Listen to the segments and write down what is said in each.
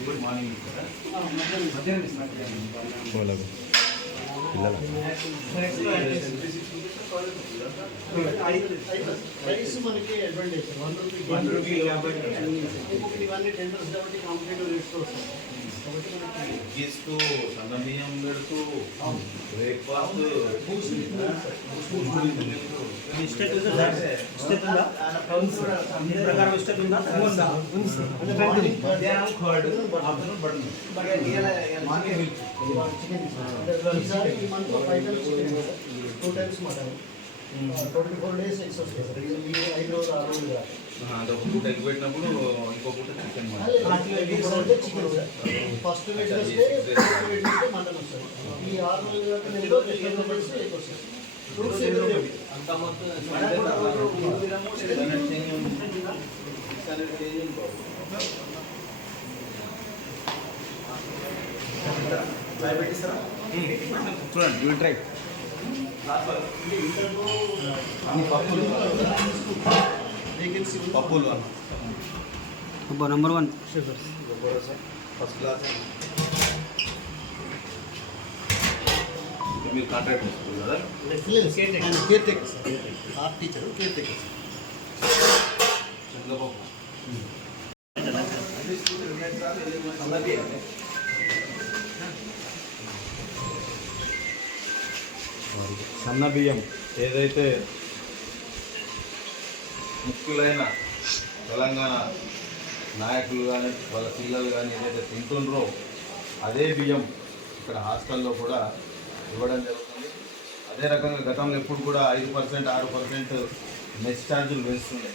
Good morning వాళ్ళకు పిల్లలు rice మనకి advantage one rupee one rupee కాబట్టి ఇంకొకటి ఇవన్నీ టెండర్స్ కాబట్టి కాంపిటేటివ్ రేట్స్ వస్తాయి కాబట్టి మనకి ఇస్తూ సన్న బియ్యం పెడుతూ బ్రేక్ఫాస్ట్ స్టెప్ ఉందా సార్? స్టెప్ ఉందా? దీని ప్రకారం స్టెప్ ఉందా? ఉందా? అంటే మార్నింగ్ ఈసారి ఈ month five times two times mutton twenty four days X వస్తుంది ఐదు రోజులు ఆరు రోజులుగా అదొక పూట ఎగ్ పెట్టినప్పుడు ఇంకో పూట చికెన్ ఫస్ట్ వెయిట్ వేస్తే చూడండి డ్యూల్ ట్రై పప్పులు అబ్బా నంబర్ వన్ ఫస్ట్ క్లాస్ మీరు కాంట్రాక్ట్ ఇస్తారు కదా లేదు సార్. ఆయన caretaker sir art teacher caretaker sir శనగపప్పు సన్న బియ్యం ఏదైతే ముఖ్యులైన తెలంగాణ నాయకులు కానీ వాళ్ళ పిల్లలు కానీ ఏదైతే తింటుండ్రో అదే బియ్యం ఇక్కడ హాస్టల్లో కూడా ఇవ్వడం జరుగుతుంది. అదే రకంగా గతంలో ఎప్పుడు కూడా ఐదు పర్సెంట్ ఆరు పర్సెంట్ మెస్ ఛార్జీలు పెంచుతుండే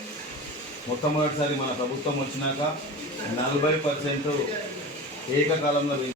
మొట్టమొదటిసారి మన ప్రభుత్వం వచ్చినాక నలభై పర్సెంట్ ఏకకాలంలో